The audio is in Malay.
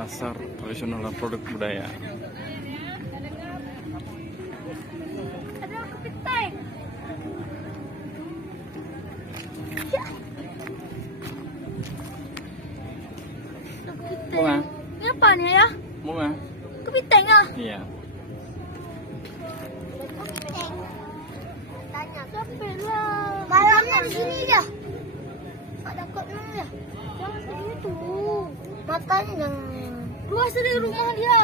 pasar tradisional produk budaya. Ada kepiting. Bunga, Ini apa nih ya? bunga. Kepiting ah. Iya. Kepiting. Tanya. Sampai lah. Malamnya di sini dah. Ada kotnya ya. Jangan segitu. Matanya jangan. Keluar dari rumah dia.